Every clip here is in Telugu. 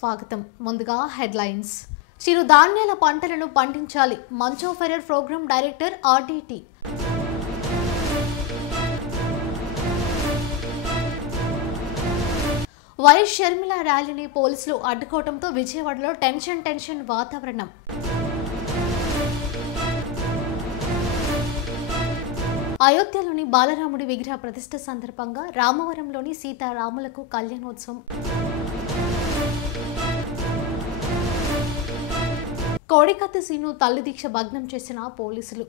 స్వాగతం. ముందుగా హెడ్లైన్స్. చిరుధాన్యాల పంటలను పండించాలి. Moncho Ferrer program director RDT. YS Sharmila ర్యాలీని పోలీసులు అడ్డుకోవడంతో విజయవాడలో టెన్షన్ వాతావరణం. అయోధ్యలోని బాలరాముడి విగ్రహ ప్రతిష్ఠ సందర్భంగా రామవరంలోని సీతారాములకు కళ్యాణోత్సవం. కోడికత్తి సీను తల్లి దీక్ష భగ్నం చేసిన పోలీసులు.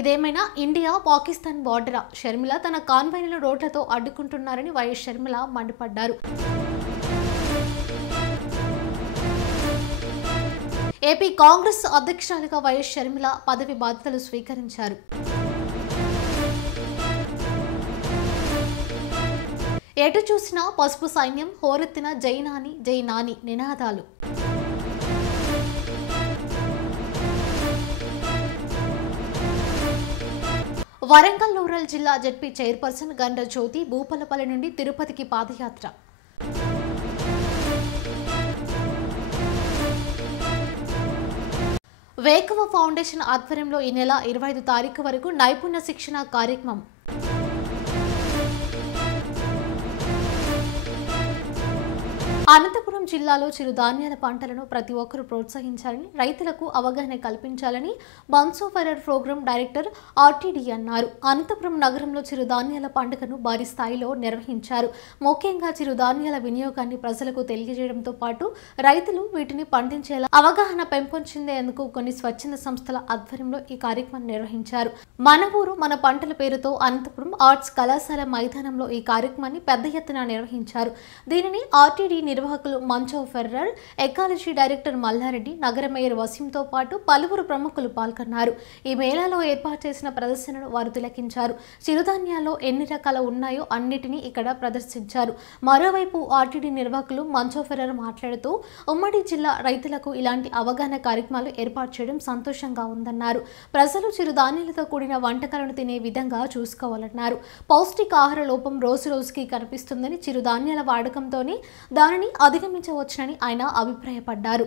ఇదేమైనా ఇండియా పాకిస్తాన్ బార్డరా? షర్మిల తన కాన్వాయ్లను రోడ్లతో అడ్డుకుంటున్నారని వైఎస్ షర్మిల మండిపడ్డారు. ఏపీ కాంగ్రెస్ అధ్యక్షురాలిగా వైఎస్ షర్మిల పదవి బాధ్యతలు స్వీకరించారు. ఎటు చూసినా పసుపు సైన్యం, హోరెత్తిన జై నాని నినాదాలు. వరంగల్ రూరల్ జిల్లా జెడ్పీ చైర్పర్సన్ గండ్ర జ్యోతి భూపాలపల్లి నుండి తిరుపతికి పాదయాత్ర. వేకువ ఫౌండేషన్ ఆధ్వర్యంలో ఈ నెల 25 తారీఖు వరకు నైపుణ్య శిక్షణ కార్యక్రమం. అనంతపురం జిల్లాలో చిరుధాన్యాల పంటలను ప్రతి ఒక్కరూ ప్రోత్సహించాలని, రైతులకు అవగాహన కల్పించాలని Moncho Ferrer program director RDT అన్నారు. అనంతపురం నగరంలో చిరుధాన్యాల పండుగను భారీ స్థాయిలో నిర్వహించారు. ముఖ్యంగా చిరుధాన్యాల వినియోగాన్ని ప్రజలకు తెలియజేయడంతో పాటు రైతులు వీటిని పండించేలా అవగాహన పెంపొందేందుకు కొన్ని స్వచ్ఛంద సంస్థల ఆధ్వర్యంలో ఈ కార్యక్రమం నిర్వహించారు. మన ఊరు మన పంటల పేరుతో అనంతపురం ఆర్ట్స్ కళాశాల మైదానంలో ఈ కార్యక్రమాన్ని పెద్ద ఎత్తున నిర్వహించారు. దీనిని ఆర్టీడీ నిర్వాహకులు Moncho Ferrer, ecology director Mallareddy, నగర మేయర్ వసీంతో పాటు పలువురు ప్రముఖులు పాల్గొన్నారు. ఈ మేళాలో ఏర్పాటు చేసిన ప్రదర్శనను వారు తిలకించారు. చిరుధాన్యాల్లో ఎన్ని రకాలు ఉన్నాయో అన్నిటినీ ఇక్కడ ప్రదర్శించారు. మరోవైపు ఆర్టీడీ నిర్వాహకులు మంచ్ ఆఫ్ ఎర్రర్ మాట్లాడుతూ ఉమ్మడి జిల్లా రైతులకు ఇలాంటి అవగాహన కార్యక్రమాలు ఏర్పాటు చేయడం సంతోషంగా ఉందన్నారు. ప్రజలు చిరుధాన్యాలతో కూడిన వంటకాలను తినే విధంగా చూసుకోవాలన్నారు. పౌష్టికాహార లోపం రోజు రోజుకి కనిపిస్తుందని, చిరుధాన్యాల వాడకంతోనే దానిని అధిగమించవచ్చునని ఆయన అభిప్రాయపడ్డారు.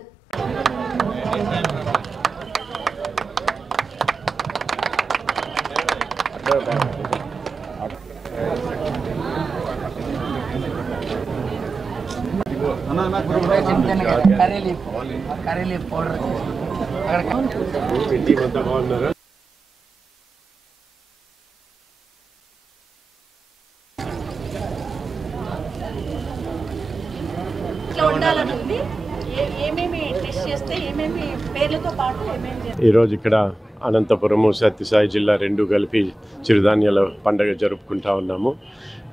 ఈరోజు ఇక్కడ అనంతపురము, సత్యసాయి జిల్లా రెండు కలిపి చిరుధాన్యాల పండుగ జరుపుకుంటా ఉన్నాము.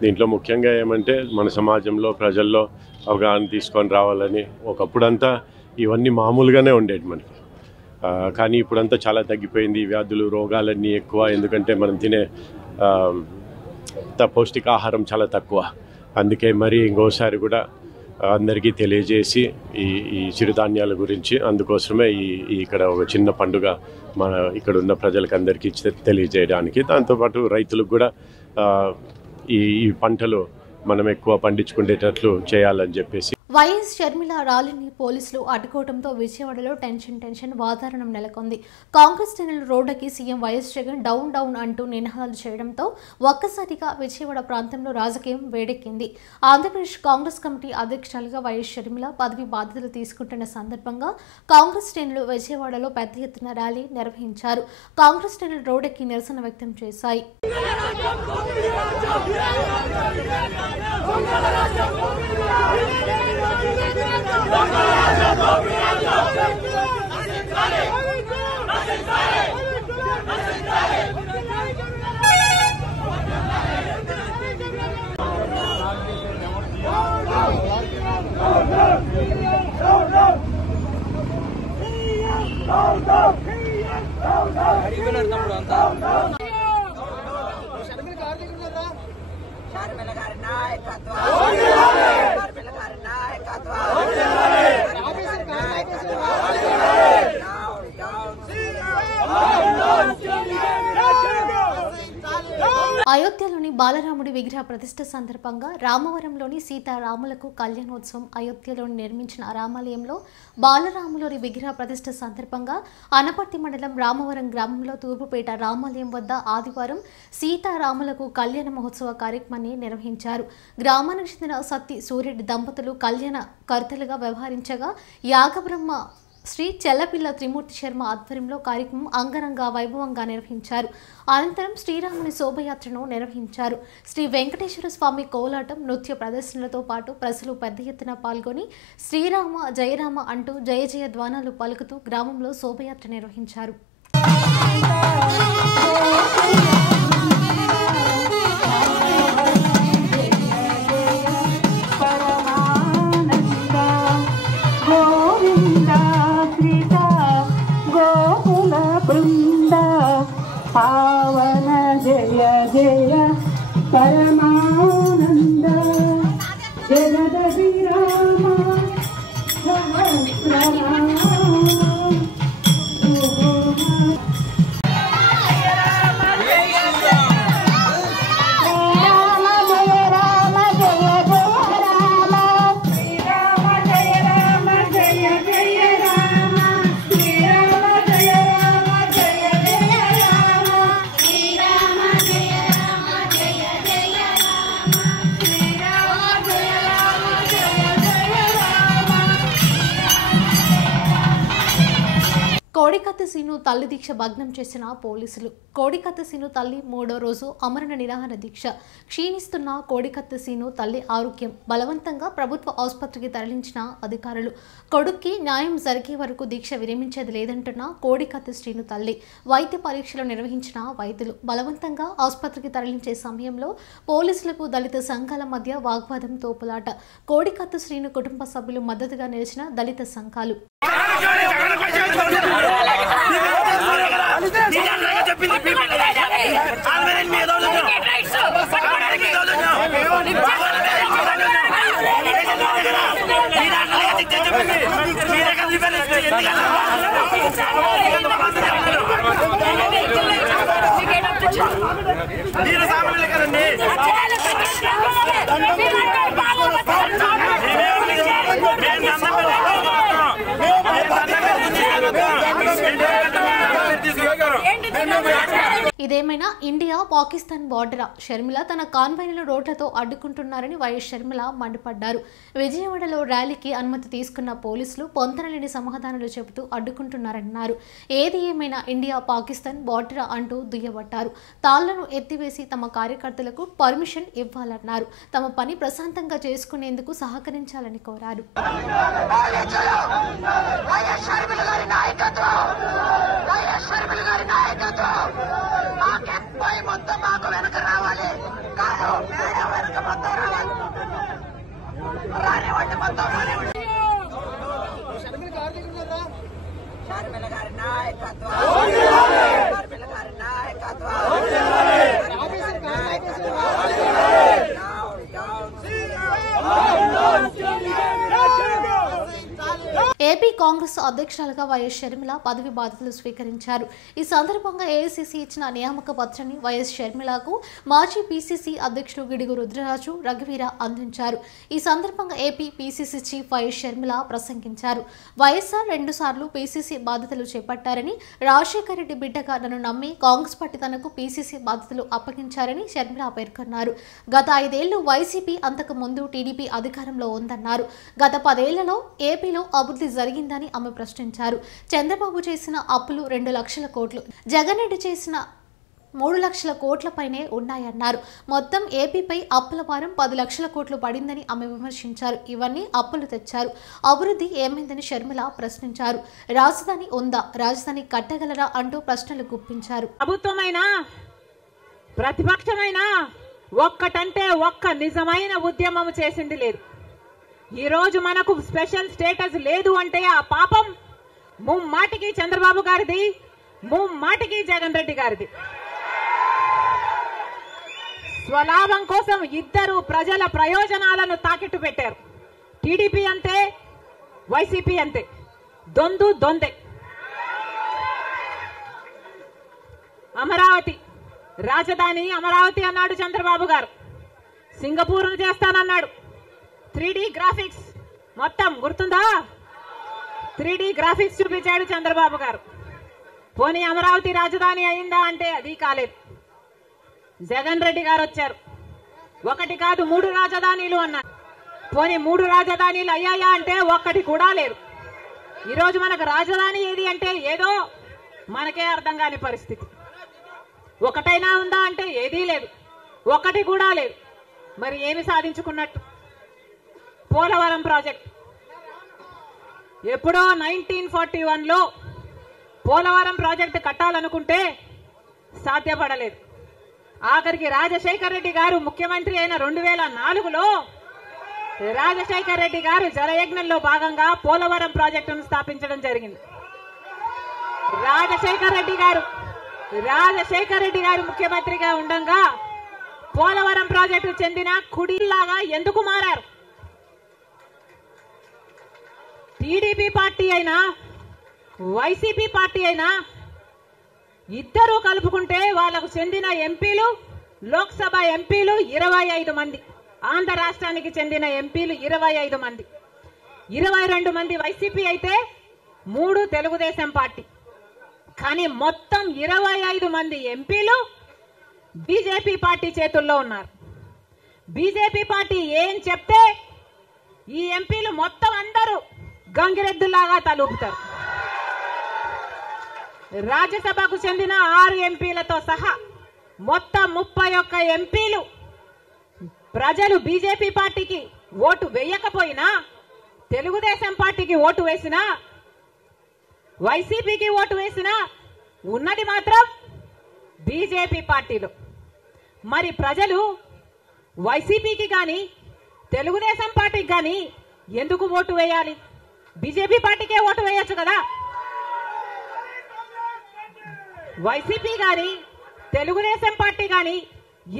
దీంట్లో ముఖ్యంగా ఏమంటే మన సమాజంలో ప్రజల్లో అవగాహన తీసుకొని రావాలని. ఒకప్పుడంతా ఇవన్నీ మామూలుగానే ఉండేది మనకి, కానీ ఇప్పుడంతా చాలా తగ్గిపోయింది. వ్యాధులు, రోగాలన్నీ ఎక్కువ, ఎందుకంటే మనం తినే పౌష్టికాహారం చాలా తక్కువ. అందుకే మరి ఇంకోసారి కూడా అందరికీ తెలియజేసి ఈ చిరుధాన్యాల గురించి, అందుకోసమే ఇక్కడ ఒక చిన్న పండుగ మన ఇక్కడ ఉన్న ప్రజలకు అందరికీ తెలియజేయడానికి, దాంతోపాటు రైతులకు కూడా ఈ పంటలు మనం ఎక్కువ పండించుకునేటట్లు చేయాలని చెప్పేసి. వైఎస్ షర్మిల ర్యాలీని పోలీసులు అడ్డుకోవడంతో విజయవాడలో టెన్షన్ వాతావరణం నెలకొంది. కాంగ్రెస్ శ్రేణులు రోడ్డుకి సీఎం వైఎస్ జగన్ డౌన్ అంటూ నినాదాలు చేయడంతో ఒక్కసారిగా విజయవాడ ప్రాంతంలో రాజకీయం వేడెక్కింది. ఆంధ్రప్రదేశ్ కాంగ్రెస్ కమిటీ అధ్యక్షురాలిగా వైఎస్ షర్మిల పదవి బాధ్యతలు తీసుకుంటున్న సందర్భంగా కాంగ్రెస్ శ్రేణులు విజయవాడలో పెద్ద ఎత్తున ర్యాలీ నిర్వహించారు. కాంగ్రెస్ శ్రేణులు రోడ్డుకి నిరసన వ్యక్తం చేశాయి. అయోధ్యలోని బాలరాముడి విగ్రహ ప్రతిష్ఠ సందర్భంగా రామవరంలోని సీతారాములకు కళ్యాణోత్సవం, అయోధ్యలో నిర్మించిన రామాలయంలో బాలరాములోని విగ్రహ ప్రతిష్ఠ సందర్భంగా అనపర్తి మండలం రామవరం గ్రామంలో తూర్పుపేట రామాలయం వద్ద ఆదివారం సీతారాములకు కళ్యాణ మహోత్సవ కార్యక్రమాన్ని నిర్వహించారు. గ్రామానికి చెందిన సత్తి సూర్యుడి దంపతులు కళ్యాణ కర్తలుగా వ్యవహరించగా యాగబ్రహ్మ శ్రీ చెల్లపిల్ల త్రిమూర్తి శర్మ ఆధ్వర్యంలో కార్యక్రమం అంగరంగ వైభవంగా నిర్వహించారు. అనంతరం శ్రీరాముని శోభయాత్రను నిర్వహించారు. శ్రీ వెంకటేశ్వర స్వామి కోలాటం, నృత్య ప్రదర్శనలతో పాటు ప్రజలు పెద్ద ఎత్తున పాల్గొని శ్రీరామ జయరామ అంటూ జయ జయ ధ్వానాలు పలుకుతూ గ్రామంలో శోభయాత్ర నిర్వహించారు. पावन जय जय परमानंद जगद विराम కోడికత్తి సీను తల్లి దీక్ష భగ్నం చేసిన పోలీసులు. కోడికత్తి సీను తల్లి 3వ రోజు అమరణ నిరాహార దీక్ష. క్షీణిస్తున్న కోడికత్తి సీను తల్లి ఆరోగ్యం బలవంతంగా ప్రభుత్వ ఆసుపత్రికి తరలించిన అధికారులు. కొడుక్కి న్యాయం జరిగే వరకు దీక్ష విరమించేది లేదంటున్న కోడికత్తి శ్రీను తల్లి. వైద్య పరీక్షలు నిర్వహించిన వైద్యులు బలవంతంగా ఆసుపత్రికి తరలించే సమయంలో పోలీసులకు దళిత సంఘాల మధ్య వాగ్వాదం, తోపులాట. కోడికత్తి శ్రీను కుటుంబ సభ్యులు మద్దతుగా నిలిచిన దళిత సంఘాలు. ఇదేమైనా ఇండియా పాకిస్తాన్ బార్డరా? షర్మిల తన కాన్వాయ్లను రోడ్లతో అడ్డుకుంటున్నారని వైఎస్ షర్మిల మండిపడ్డారు. విజయవాడలో ర్యాలీకి అనుమతి తీసుకున్న పోలీసులు పొంతనలేని సమాధానాలు చెబుతూ అడ్డుకుంటున్నారన్నారు. ఏది ఏమైనా ఇండియా పాకిస్తాన్ బార్డరా అంటూ దుయ్యబట్టారు. తాళ్లను ఎత్తివేసి తమ కార్యకర్తలకు పర్మిషన్ ఇవ్వాలన్నారు. తమ పని ప్రశాంతంగా చేసుకునేందుకు సహకరించాలని కోరారు. మొత్తం మాకు వెనక రావాలి, వెనక మొత్తం రావాలి, రానివ్వండి, మొత్తం రానివ్వండి. షర్మిల గారి నాయకత్వం, షర్మిల గారి నాయకత్వం. ఏపీ కాంగ్రెస్ అధ్యక్షులుగా వైఎస్ షర్మిల పదవి బాధ్యతలు స్వీకరించారు. ఈ సందర్భంగా ఏఐసీసీ ఇచ్చిన నియామక పత్రాన్ని వైఎస్ షర్మిలకు మాజీ పీసీసీ అధ్యక్షుడు గిడుగు రుద్రరాజు, రఘువీర అందించారు. ఈ సందర్భంగా AP PCC chief YS Sharmila ప్రసంగించారు. వైఎస్ఆర్ 2 సార్లు పీసీసీ బాధ్యతలు చేపట్టారని, రాజశేఖర రెడ్డి బిడ్డగా నన్ను నమ్మి కాంగ్రెస్ పార్టీ తనకు పీసీసీ బాధ్యతలు అప్పగించారని షర్మిల పేర్కొన్నారు. గత 5 ఏళ్లు వైసీపీ, అంతకు ముందు టీడీపీ అధికారంలో ఉందన్నారు. గత 10 ఏళ్లలో ఏపీలో అభివృద్ధి జరిగిందని ఆమె ప్రశ్నించారు. చంద్రబాబు చేసిన అప్పులు 2 లక్షల కోట్లు, జగన్ రెడ్డి చేసిన 3 లక్షల కోట్లపైనే ఉన్నాయన్నారు. మొత్తం ఏపీపై అప్పుల భారం 10 లక్షల కోట్లు పడిందని ఆమె విమర్శించారు. ఇవన్నీ అప్పులు తెచ్చారు, అభివృద్ధి ఏమైందని షర్మిల ప్రశ్నించారు. రాజధాని ఉందా, రాజధాని కట్టగలరా అంటూ ప్రశ్నలు గుప్పించారు. ప్రభుత్వమైనా ప్రతిపక్షమైనా ఒక్కటంటే ఒక్క నిజమైన ఉద్యమం చేసింది లేదు. ఈ రోజు మనకు స్పెషల్ స్టేటస్ లేదు అంటే ఆ పాపం ముమ్మాటికి చంద్రబాబు గారిది, ముమ్మాటికి జగన్ రెడ్డి గారిది. స్వలాభం కోసం ఇద్దరు ప్రజల ప్రయోజనాలను తాకెట్టు పెట్టారు. టీడీపీ అంతే, వైసీపీ అంతే, దొందే. అమరావతి రాజధాని అమరావతి అన్నాడు చంద్రబాబు గారు. సింగపూర్ను చేస్తానన్నాడు. 3D గ్రాఫిక్స్ మొత్తం గుర్తుందా? 3D గ్రాఫిక్స్ చూపించాడు చంద్రబాబు గారు. పోనీ అమరావతి రాజధాని అయిందా అంటే అది కాలేదు. జగన్ రెడ్డి గారు వచ్చారు. 1 కాదు 3 రాజధానిలు అన్నారు. పోనీ 3 రాజధానిలు అయ్యాయా అంటే 1 కూడా లేదు. ఈరోజు మనకు రాజధాని ఏది అంటే ఏదో మనకే అర్థం కాని పరిస్థితి. 1 ఉందా అంటే ఏదీ లేదు. 1 కూడా లేదు. మరి ఏమి సాధించుకున్నట్టు? పోలవరం ప్రాజెక్ట్ ఎప్పుడో 1941లో పోలవరం ప్రాజెక్టు కట్టాలనుకుంటే సాధ్యపడలేదు. ఆఖరికి రాజశేఖర్ రెడ్డి గారు ముఖ్యమంత్రి అయిన 2004లో రాజశేఖర్ రెడ్డి గారు జలయజ్ఞంలో భాగంగా పోలవరం ప్రాజెక్టును స్థాపించడం జరిగింది. రాజశేఖర్ రెడ్డి గారు ముఖ్యమంత్రిగా ఉండగా పోలవరం ప్రాజెక్టు చెందిన కుడిలాగా ఎందుకు మారారు? టీడీపీ పార్టీ అయినా వైసీపీ పార్టీ అయినా ఇద్దరూ కలుపుకుంటే వాళ్లకు చెందిన ఎంపీలు, లోక్సభ ఎంపీలు 25 మంది, ఆంధ్ర రాష్ట్రానికి చెందిన ఎంపీలు 25 మంది, 22 మంది వైసీపీ అయితే 3 తెలుగుదేశం పార్టీ. కానీ మొత్తం 25 మంది ఎంపీలు బీజేపీ పార్టీ చేతుల్లో ఉన్నారు. బీజేపీ పార్టీ ఏం చెప్తే ఈ ఎంపీలు మొత్తం అందరూ గంగిరెద్దులాగా తలూపుతారు. రాజ్యసభకు చెందిన 6 ఎంపీలతో సహా మొత్తం 31 ఎంపీలు ప్రజలు బీజేపీ పార్టీకి ఓటు వేయకపోయినా, తెలుగుదేశం పార్టీకి ఓటు వేసినా, వైసీపీకి ఓటు వేసినా ఉన్నది మాత్రం బీజేపీ పార్టీలో. మరి ప్రజలు వైసీపీకి కానీ తెలుగుదేశం పార్టీకి కానీ ఎందుకు ఓటు వేయాలి? బీజేపీ పార్టీకే ఓటు వేయొచ్చు కదా. వైసీపీ గాని తెలుగుదేశం పార్టీ గాని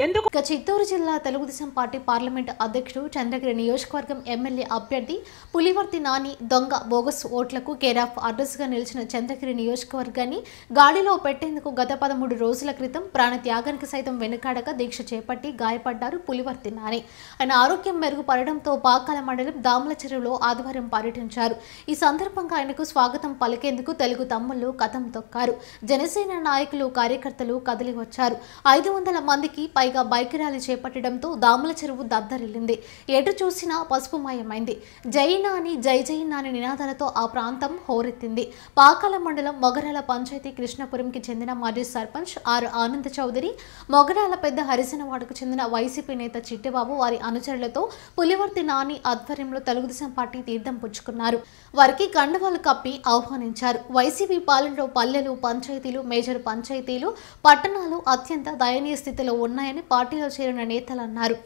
ఎందుకు? చిత్తూరు జిల్లా తెలుగుదేశం పార్టీ పార్లమెంటు అధ్యక్షుడు, చంద్రగిరి నియోజకవర్గం ఎమ్మెల్యే అభ్యర్థి పులివర్తి నాని దొంగ బోగస్ ఓట్లకు కేరాఫ్ అడ్రస్గా నిలిచిన చంద్రగిరి నియోజకవర్గాన్ని గాడిలో పెట్టేందుకు గత 13 రోజుల క్రితం ప్రాణత్యాగానికి సైతం వెనుకాడక దీక్ష చేపట్టి గాయపడ్డారు పులివర్తి నాని. ఆయన ఆరోగ్యం మెరుగుపడడంతో పాకాల మండలం దాముల చెరువులో ఆదివారం పర్యటించారు. ఈ సందర్భంగా ఆయనకు స్వాగతం పలికేందుకు తెలుగు తమ్ముళ్లు కథం తొక్కారు. జనసేన నాయకులు, కార్యకర్తలు కదిలి వచ్చారు. 500 మందికి పైగా బైక్ ర్యాలీ చేపట్టడంతో దాముల చెరువు దద్దరిల్లింది. ఎటు చూసినా పసుపుమయమైంది. జై నాని, జై జై నాని నినాదాలతో ఆ ప్రాంతం హోరెత్తింది. పాకాల మండలం మొగరాల పంచాయతీ కృష్ణపురంకి చెందిన మాజీ సర్పంచ్ ఆర్ ఆనంద్ చౌదరి, మొగరాల పెద్ద హరిజనవాడకు చెందిన వైసీపీ నేత చిట్టిబాబు వారి అనుచరులతో పులివర్తి నాని ఆధ్వర్యంలో తెలుగుదేశం పార్టీ తీర్థం పుచ్చుకున్నారు. వారికి కండవాలు కప్పి ఆహ్వానించారు. వైసీపీ పాలనలో పల్లెలు, పంచాయతీలు, మేజర్ పంచాయతీలు, పట్టణాలు అత్యంత దయనీయ స్థితిలో ఉన్నాయని పార్టీలో చేరిన నేతలు అన్నారు.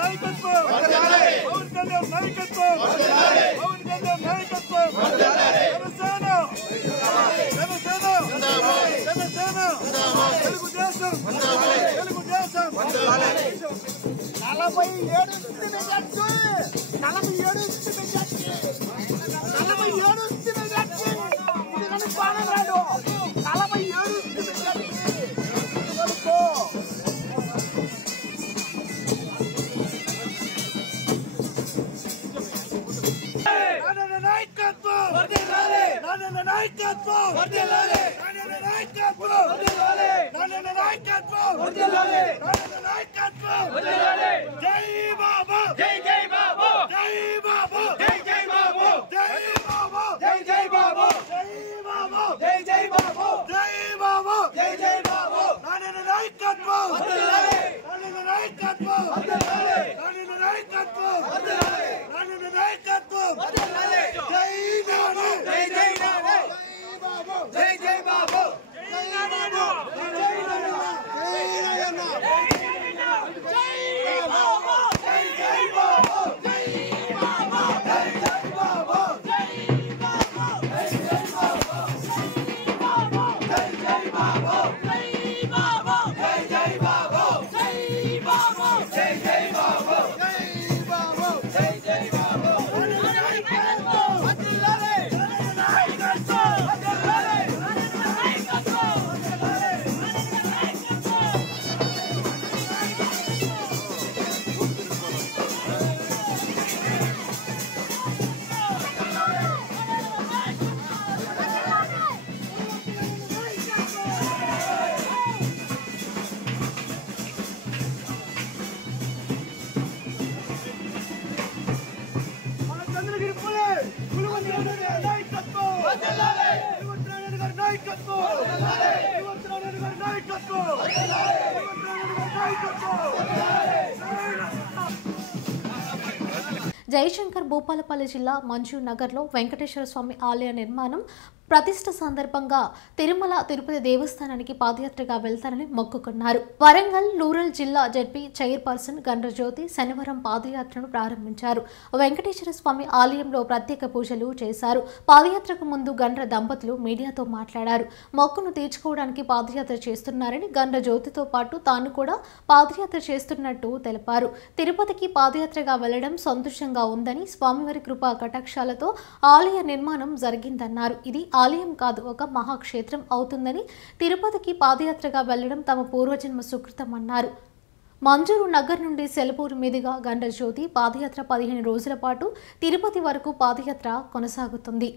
నాయకత్వం నాయకత్వం పవన్ కళ్యాణ్ నాయకత్వం పవన్ కళ్యాణ్ నాయకత్వం జనసేన జనసేన జనసేన తెలుగుదేశం తెలుగుదేశం జయశంకర్ భూపాలపల్లి జిల్లా మంజు నగర్లో వెంకటేశ్వర స్వామి ఆలయ నిర్మాణం ప్రతిష్ఠ సందర్భంగా తిరుమల తిరుపతి దేవస్థానానికి పాదయాత్రగా వెళ్తారని మొక్కుకున్నారు. వరంగల్ రూరల్ జిల్లా జెడ్పీ చైర్పర్సన్ గండ్రజ్యోతి శనివారం పాదయాత్రను ప్రారంభించారు. వెంకటేశ్వర స్వామి ఆలయంలో ప్రత్యేక పూజలు చేశారు. పాదయాత్రకు ముందు గండ్ర దంపతులు మీడియాతో మాట్లాడారు. మొక్కును తీర్చుకోవడానికి పాదయాత్ర చేస్తున్నారని గండ్రజ్యోతితో పాటు తాను కూడా పాదయాత్ర చేస్తున్నట్టు తెలిపారు. తిరుపతికి పాదయాత్రగా వెళ్లడం సంతోషంగా ఉందని, స్వామివారి కృపా కటాక్షాలతో ఆలయ నిర్మాణం జరిగిందన్నారు. ఇది ఆలయం కాదు, ఒక మహాక్షేత్రం అవుతుందని, తిరుపతికి పాదయాత్రగా వెళ్లడం తమ పూర్వజన్మ సుకృతం అన్నారు. మంజూరు నగర్ నుండి సెలపూరు మీదుగా గండ్రజ్యోతి పాదయాత్ర 15 రోజుల పాటు తిరుపతి వరకు పాదయాత్ర కొనసాగుతుంది.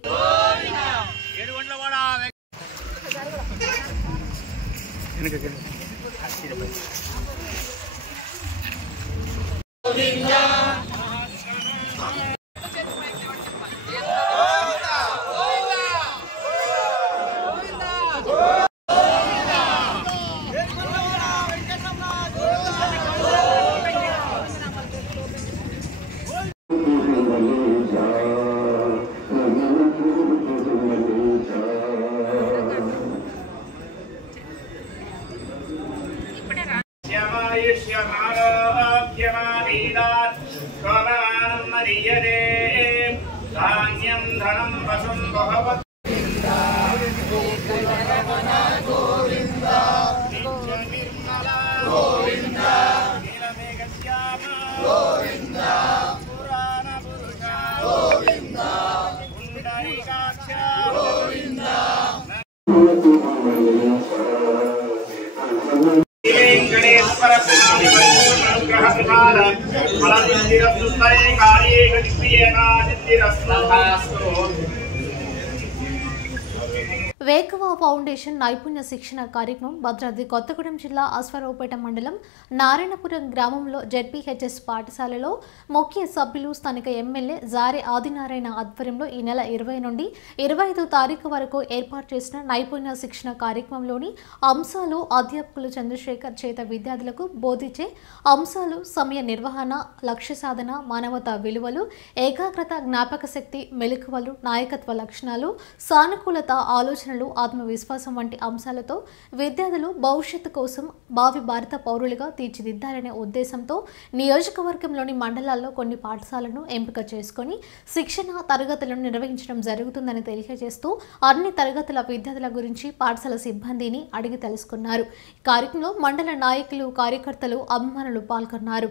వేకవా ఫౌండేషన్ నైపుణ్య శిక్షణ కార్యక్రమం భద్రాద్రి కొత్తగూడెం జిల్లా అశ్వారావుపేట మండలం నారాయణపురం గ్రామంలో జెడ్పీహెచ్ఎస్ పాఠశాలలో ముఖ్య సభ్యులు స్థానిక ఎమ్మెల్యే జారే ఆదినారాయణ ఆధ్వర్యంలో ఈ నెల 20 నుండి 25 తారీఖు వరకు ఏర్పాటు చేసిన నైపుణ్య శిక్షణ కార్యక్రమంలోని అంశాలు అధ్యాపకులు చంద్రశేఖర్ చేత విద్యార్థులకు బోధించే అంశాలు సమయ నిర్వహణ, లక్ష్య సాధన, మానవతా విలువలు, ఏకాగ్రత, జ్ఞాపక శక్తి, మెలకువలు, నాయకత్వ లక్షణాలు, సానుకూలత, ఆలోచనల ఆలోచనలు, ఆత్మవిశ్వాసం వంటి అంశాలతో విద్యార్థులు భవిష్యత్తు కోసం భావి భారత పౌరులుగా తీర్చిదిద్దాలనే ఉద్దేశంతో నియోజకవర్గంలోని మండలాల్లో కొన్ని పాఠశాలను ఎంపిక చేసుకుని శిక్షణ తరగతులను నిర్వహించడం జరుగుతుందని తెలియజేస్తూ అన్ని తరగతుల విద్యార్థుల గురించి పాఠశాల సిబ్బందిని అడిగి తెలుసుకున్నారు. ఈ కార్యక్రమంలో మండల నాయకులు, కార్యకర్తలు, అభిమానులు పాల్గొన్నారు.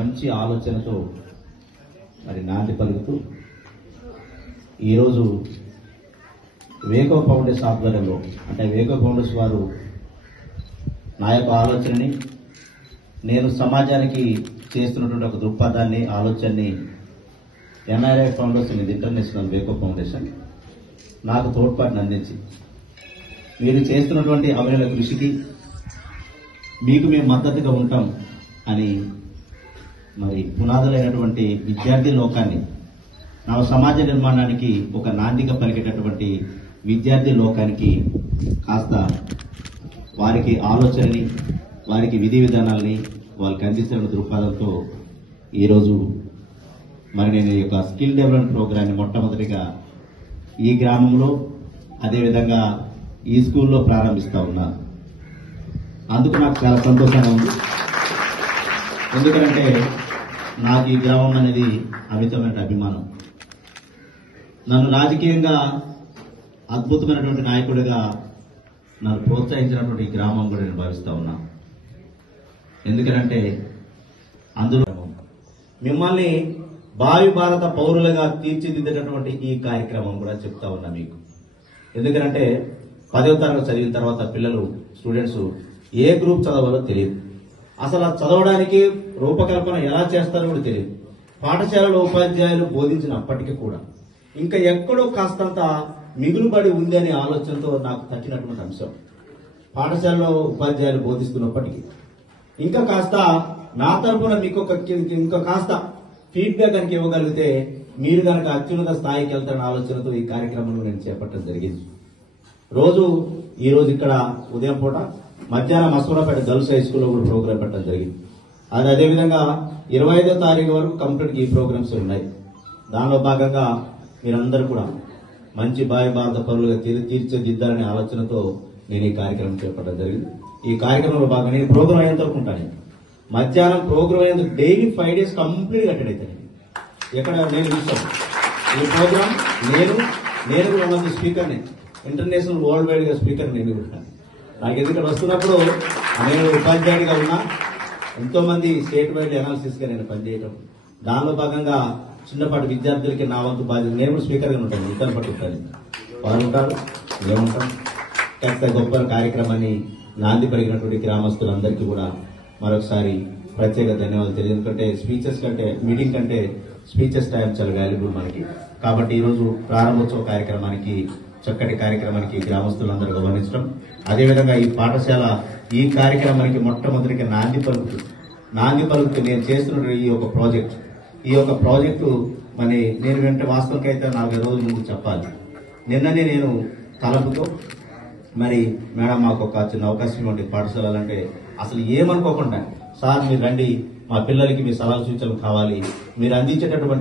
మంచి ఆలోచనతో మరి నాంది పలుకుతూ ఈరోజు వేకో ఫౌండేషన్ ఆధ్వర్యంలో, అంటే వేకో ఫౌండేషన్ వారు నా యొక్క ఆలోచనని, నేను సమాజానికి చేస్తున్నటువంటి ఒక దృక్పథాన్ని, ఆలోచనని ఎన్ఆర్ఐ ఫౌండేషన్, ఇది ఇంటర్నేషనల్ వేకో ఫౌండేషన్, నాకు తోడ్పాటును అందించి మీరు చేస్తున్నటువంటి అభినయ కృషికి మీకు మేము మద్దతుగా ఉంటాం అని మరి పునాదులైనటువంటి విద్యార్థి లోకాన్ని, నవ సమాజ నిర్మాణానికి ఒక నాందిగా పలికేటటువంటి విద్యార్థి లోకానికి కాస్త వారికి ఆలోచనని, వారికి విధి విధానాలని వాళ్ళకి అందిస్తున్న దృక్పథంతో ఈరోజు మరి నేను ఈ యొక్క స్కిల్ డెవలప్మెంట్ ప్రోగ్రామ్ని మొట్టమొదటిగా ఈ గ్రామంలో, అదేవిధంగా ఈ స్కూల్లో ప్రారంభిస్తా ఉన్నాను. అందుకు నాకు చాలా సంతోషంగా ఉంది. ఎందుకంటే నాకు ఈ గ్రామం అనేది అమితమైన అభిమానం. నన్ను రాజకీయంగా అద్భుతమైనటువంటి నాయకుడిగా నన్ను ప్రోత్సహించినటువంటి ఈ గ్రామం కూడా నేను భావిస్తా ఉన్నా. ఎందుకంటే అందులో మిమ్మల్ని భావి భారత పౌరులుగా తీర్చిదిద్దేటటువంటి ఈ కార్యక్రమం కూడా చెప్తా ఉన్నా మీకు. ఎందుకంటే 10వ తరగతి చదివిన తర్వాత పిల్లలు, స్టూడెంట్స్ ఏ గ్రూప్ చదవాలో తెలియదు. అసలు చదవడానికి రూపకల్పన ఎలా చేస్తారో కూడా తెలియదు. పాఠశాలలో ఉపాధ్యాయులు బోధించినప్పటికీ కూడా ఇంకా ఎక్కడో కాస్తంత మిగులుబడి ఉంది అనే ఆలోచనతో నాకు తట్టినటువంటి అంశం. పాఠశాలలో ఉపాధ్యాయులు బోధిస్తున్నప్పటికీ ఇంకా కాస్త నా తరఫున మీకు ఇంకా కాస్త ఫీడ్బ్యాక్ కనుక ఇవ్వగలిగితే మీరు కనుక అత్యున్నత స్థాయికి వెళ్తారన్న ఆలోచనతో ఈ కార్యక్రమంలో నేను చేపట్టడం జరిగింది. ఈ రోజు ఇక్కడ ఉదయం పూట, మధ్యాహ్నం మసూరాపేట గర్ల్స్ హై స్కూల్లో కూడా ప్రోగ్రాం పెట్టడం జరిగింది. అది అదేవిధంగా 25వ తారీఖు వరకు కంప్లీట్ ఈ ప్రోగ్రామ్స్ ఉన్నాయి. దానిలో భాగంగా మీరందరూ కూడా మంచి భావి భారత పౌరులుగా తీర్చిదిద్దాలనే ఆలోచనతో నేను ఈ కార్యక్రమం చేపట్టడం జరిగింది. ఈ కార్యక్రమంలో భాగంగా నేను ప్రోగ్రాం అయ్యేంత వరకు ఉంటాను. మధ్యాహ్నం ప్రోగ్రాం అయ్యేందుకు డైలీ 5 days కంప్లీట్ అటెండ్ అవుతాను. ఎక్కడ నేను చూస్తాను ఈ ప్రోగ్రాం, నేను కూడా ఉన్న స్పీకర్ని, ఇంటర్నేషనల్ వరల్డ్ వైడ్ గా స్పీకర్ నేను కూడా. నాకు ఎందుకంటే వస్తున్నప్పుడు నేను ఉపాధ్యాయుడిగా ఉన్నా, ఎంతో మంది స్టేట్ వైడ్ అనాలిసిస్ గా నేను పనిచేయటం, దానిలో భాగంగా చిన్నపాటి విద్యార్థులకి నా వంతు బాధ్యత, నేను కూడా స్పీకర్ గా ఉంటాను. ఇద్దరు పట్టు ఉంటాను, వారు ఉంటారు, మేముంటాం. కాస్త గొప్ప కార్యక్రమాన్ని నాంది పలికినటువంటి గ్రామస్తులందరికీ కూడా మరొకసారి ప్రత్యేక ధన్యవాదాలు తెలియదు. ఎందుకంటే స్పీచెస్ కంటే, మీటింగ్ కంటే స్పీచెస్ టైం చాలా వాల్యుబుల్ మనకి. కాబట్టి ఈరోజు ప్రారంభోత్సవ కార్యక్రమానికి, చక్కటి కార్యక్రమానికి గ్రామస్తులందరూ గమనించడం, అదేవిధంగా ఈ పాఠశాల ఈ కార్యక్రమానికి మొట్టమొదటిగా నాంది పలుకుతూ నేను చేస్తున్న ఈ యొక్క ప్రాజెక్టు మరి నేను వెంట వాస్తవంగా అయితే 4 రోజుల ముందు చెప్పాలి. నిన్ననే నేను తలపుతో మరి మేడం మాకు ఒక చిన్న అవకాశం ఇవ్వండి పాఠశాల అంటే, అసలు ఏమనుకోకుండా సార్ మీరు రండి, మా పిల్లలకి మీ సలహా సూచనలు కావాలి, మీరు అందించేటటువంటి